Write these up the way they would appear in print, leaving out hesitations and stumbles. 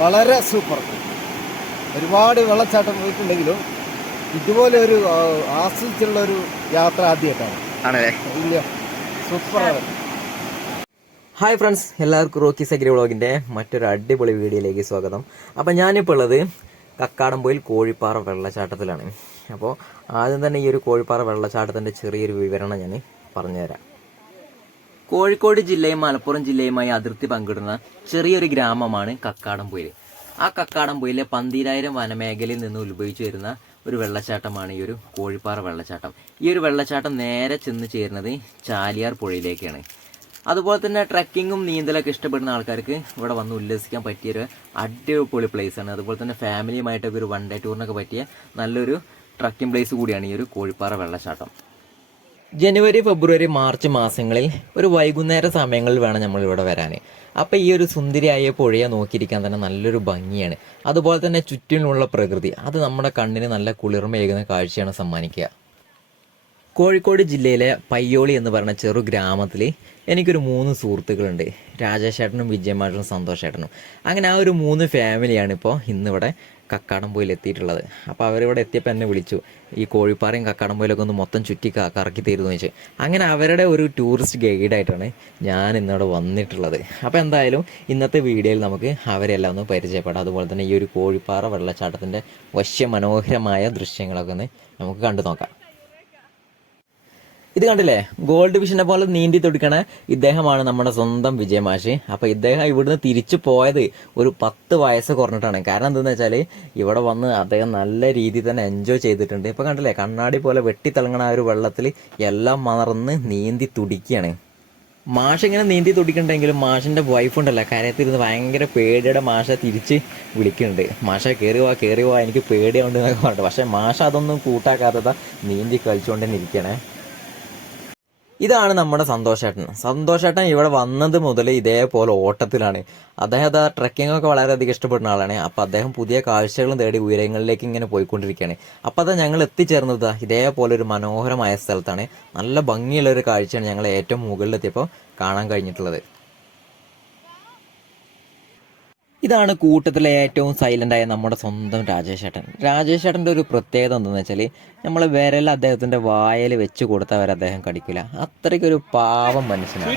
വളരെ സൂപ്പർ. ഒരുപാട് വെള്ളച്ചാട്ടം പോയിട്ടുണ്ടെങ്കിലും ഇതുപോലെ ഒരു ആസ്വദിച്ചുള്ള ഒരു യാത്ര ആദ്യമായിട്ടാണ്. ആണല്ലേ? ഇല്ല, സൂപ്പറാണ്. ഹായ് ഫ്രണ്ട്സ്, എല്ലാവർക്കും റോക്കി സഗ്രി വ്ളോഗിൻ്റെ മറ്റൊരു അടിപൊളി വീഡിയോയിലേക്ക് സ്വാഗതം. അപ്പോൾ ഞാനിപ്പോൾ ഉള്ളത് കക്കാടംപൊയിൽ കോഴിപ്പാറ വെള്ളച്ചാട്ടത്തിലാണ്. അപ്പോൾ ആദ്യം തന്നെ ഈ ഒരു കോഴിപ്പാറ വെള്ളച്ചാട്ടത്തിൻ്റെ ചെറിയൊരു വിവരണം ഞാൻ പറഞ്ഞുതരാം. കോഴിക്കോട് ജില്ലയും മലപ്പുറം ജില്ലയുമായി അതിർത്തി പങ്കിടുന്ന ചെറിയൊരു ഗ്രാമമാണ് കക്കാടംപൊയിൽ. ആ കക്കാടംപൊയിലെ 12,000 വനമേഖലയിൽ നിന്ന് ഉത്ഭവിച്ചു വരുന്ന ഒരു വെള്ളച്ചാട്ടമാണ് ഈ ഒരു കോഴിപ്പാറ വെള്ളച്ചാട്ടം. ഈ ഒരു വെള്ളച്ചാട്ടം നേരെ ചെന്ന് ചേരുന്നത് ചാലിയാർ പുഴയിലേക്കാണ്. അതുപോലെ തന്നെ ട്രക്കിങ്ങും നീന്തലൊക്കെ ഇഷ്ടപ്പെടുന്ന ആൾക്കാർക്ക് ഇവിടെ വന്ന് ഉല്ലസിക്കാൻ പറ്റിയൊരു അടിപൊളി പ്ലേസാണ്. അതുപോലെ തന്നെ ഫാമിലിയുമായിട്ടൊക്കെ ഒരു 1 ഡേ ടൂറിനൊക്കെ പറ്റിയ നല്ലൊരു ട്രക്കിംഗ് പ്ലേസ് കൂടിയാണ് ഈ ഒരു കോഴിപ്പാറ വെള്ളച്ചാട്ടം. ജനുവരി, ഫെബ്രുവരി, മാർച്ച് മാസങ്ങളിൽ ഒരു വൈകുന്നേര സമയങ്ങളിൽ വേണം നമ്മൾ ഇവിടെ വരാൻ. അപ്പോൾ ഈ ഒരു സുന്ദരിയായ പുഴയെ നോക്കിയിരിക്കാൻ തന്നെ നല്ലൊരു ഭംഗിയാണ്. അതുപോലെ തന്നെ ചുറ്റിലുള്ള പ്രകൃതി അത് നമ്മുടെ കണ്ണിന് നല്ല കുളിർമയേകുന്ന കാഴ്ചയാണ് സമ്മാനിക്കുക. കോഴിക്കോട് ജില്ലയിലെ പയ്യോളി എന്ന് പറയുന്ന ചെറു ഗ്രാമത്തിൽ എനിക്കൊരു 3 സുഹൃത്തുക്കളുണ്ട്. രാജേഷേട്ടനും, വിജയമാഷനും, സന്തോഷേട്ടനും. അങ്ങനെ ആ ഒരു 3 ഫാമിലിയാണ് ഇപ്പോൾ ഇന്നിവിടെ കക്കാടംപൊയിൽ എത്തിയിട്ടുള്ളത്. അപ്പോൾ അവരിവിടെ എത്തിയപ്പോൾ എന്നെ വിളിച്ചു, ഈ കോഴിപ്പാറയും കക്കാടംപൊയിലൊക്കെ ഒന്ന് മൊത്തം ചുറ്റി കറക്കി തരുമെന്ന് വെച്ച്. അങ്ങനെ അവരുടെ ഒരു ടൂറിസ്റ്റ് ഗൈഡായിട്ടാണ് ഞാൻ ഇന്നിവിടെ വന്നിട്ടുള്ളത്. അപ്പോൾ എന്തായാലും ഇന്നത്തെ വീഡിയോയിൽ നമുക്ക് അവരെല്ലാം ഒന്ന് പരിചയപ്പെടാം. അതുപോലെ തന്നെ ഈ ഒരു കോഴിപ്പാറ വെള്ളച്ചാട്ടത്തിൻ്റെ വശ്യമനോഹരമായ ദൃശ്യങ്ങളൊക്കെ ഒന്ന് നമുക്ക് കണ്ടു നോക്കാം. ഇത് കണ്ടില്ലേ, ഗോൾഡ് ഫിഷിനെ പോലെ നീന്തി തുടിക്കണ ഇദ്ദേഹമാണ് നമ്മുടെ സ്വന്തം വിജയമാഷ്. അപ്പോൾ ഇദ്ദേഹം ഇവിടുന്ന് തിരിച്ചു പോയത് ഒരു 10 വയസ്സ് കുറഞ്ഞിട്ടാണ്. കാരണം എന്താണെന്ന് വെച്ചാൽ ഇവിടെ വന്ന് അദ്ദേഹം നല്ല രീതിയിൽ തന്നെ എൻജോയ് ചെയ്തിട്ടുണ്ട്. ഇപ്പോൾ കണ്ടില്ലേ, കണ്ണാടി പോലെ വെട്ടിത്തിളങ്ങണ ആ ഒരു വെള്ളത്തിൽ എല്ലാം മറന്ന് നീന്തി തുടിക്കുകയാണ്. മാഷ് ഇങ്ങനെ നീന്തി തുടിക്കണ്ടെങ്കിലും മാഷിൻ്റെ വൈഫ് ഉണ്ടല്ലോ കരയത്തിരുന്ന് ഭയങ്കര പേടിയുടെ മാഷ തിരിച്ച് വിളിക്കുന്നുണ്ട്. മാഷ കയറി വാ എനിക്ക് പേടിയുണ്ട് എന്നൊക്കെ പറഞ്ഞിട്ട്. പക്ഷേ മാഷ അതൊന്നും കൂട്ടാക്കാത്തതാ നീന്തി കളിച്ചുകൊണ്ട് തന്നെ ഇരിക്കണേ. ഇതാണ് നമ്മുടെ സന്തോഷേട്ടൻ ഇവിടെ വന്നത് മുതൽ ഇതേപോലെ ഓട്ടത്തിലാണ്. അദ്ദേഹം ട്രക്കിംഗ് ഒക്കെ വളരെയധികം ഇഷ്ടപ്പെടുന്ന ആളാണ്. അപ്പോൾ അദ്ദേഹം പുതിയ കാഴ്ചകളും തേടി ഉയരങ്ങളിലേക്ക് ഇങ്ങനെ പോയിക്കൊണ്ടിരിക്കുകയാണ്. അപ്പോൾ അത് ഞങ്ങൾ എത്തിച്ചേർന്നത് ഇതേപോലെ ഒരു മനോഹരമായ സ്ഥലത്താണ്. നല്ല ഭംഗിയുള്ളൊരു കാഴ്ചയാണ് ഞങ്ങൾ ഏറ്റവും മുകളിലെത്തിയപ്പോൾ കാണാൻ കഴിഞ്ഞിട്ടുള്ളത്. ഇതാണ് കൂട്ടത്തിലെ ഏറ്റവും സൈലൻ്റായ നമ്മുടെ സ്വന്തം രാജേഷേട്ടൻ്റെ ഒരു പ്രത്യേകത എന്താണെന്ന് വെച്ചാൽ നമ്മൾ വിരൽ അദ്ദേഹത്തിൻ്റെ വായൽ വെച്ച് കൊടുത്തവരെ അദ്ദേഹം കടിക്കില്ല. അത്രയ്ക്കൊരു പാവം മനുഷ്യനാണ്.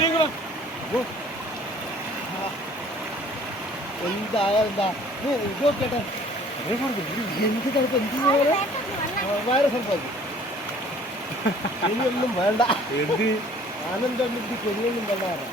വേണ്ട ആനന്ദം കൊതിയൊന്നും വേണ്ട.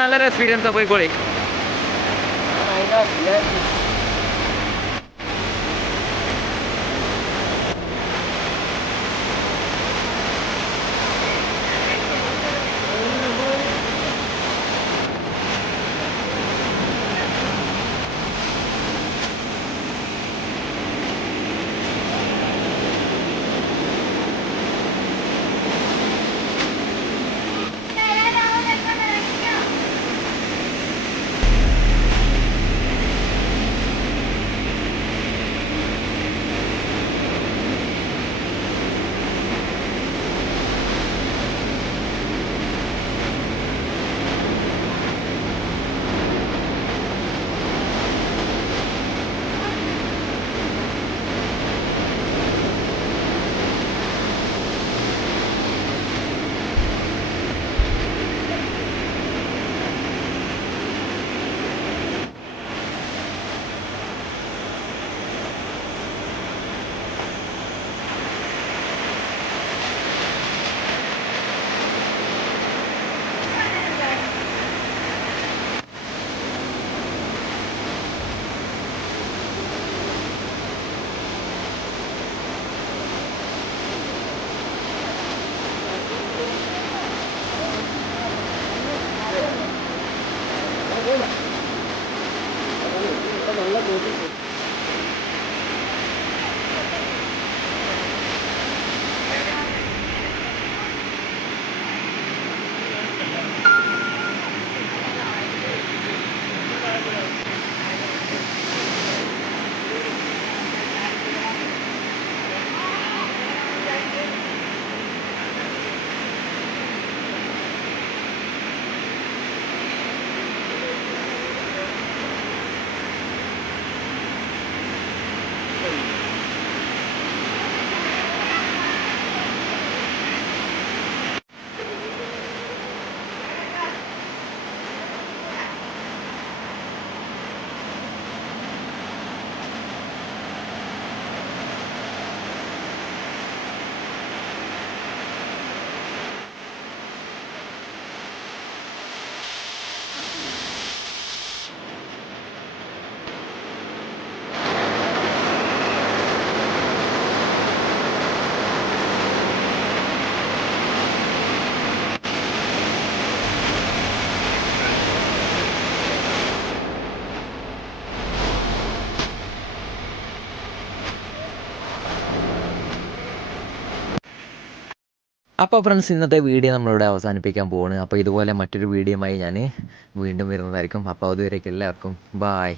നല്ലൊരു എക്സ്പീരിയൻസാ, പോയിക്കോളി. നല്ല തോട്ടി. അപ്പോൾ ഫ്രണ്ട്സ്, ഇന്നത്തെ വീഡിയോ നമ്മളിവിടെ അവസാനിപ്പിക്കാൻ പോവാണ്. അപ്പോൾ ഇതുപോലെ മറ്റൊരു വീഡിയോയുമായി ഞാൻ വീണ്ടും വരുന്നതായിരിക്കും. അപ്പോൾ അതുവരേക്കും എല്ലാവർക്കും ബായ്.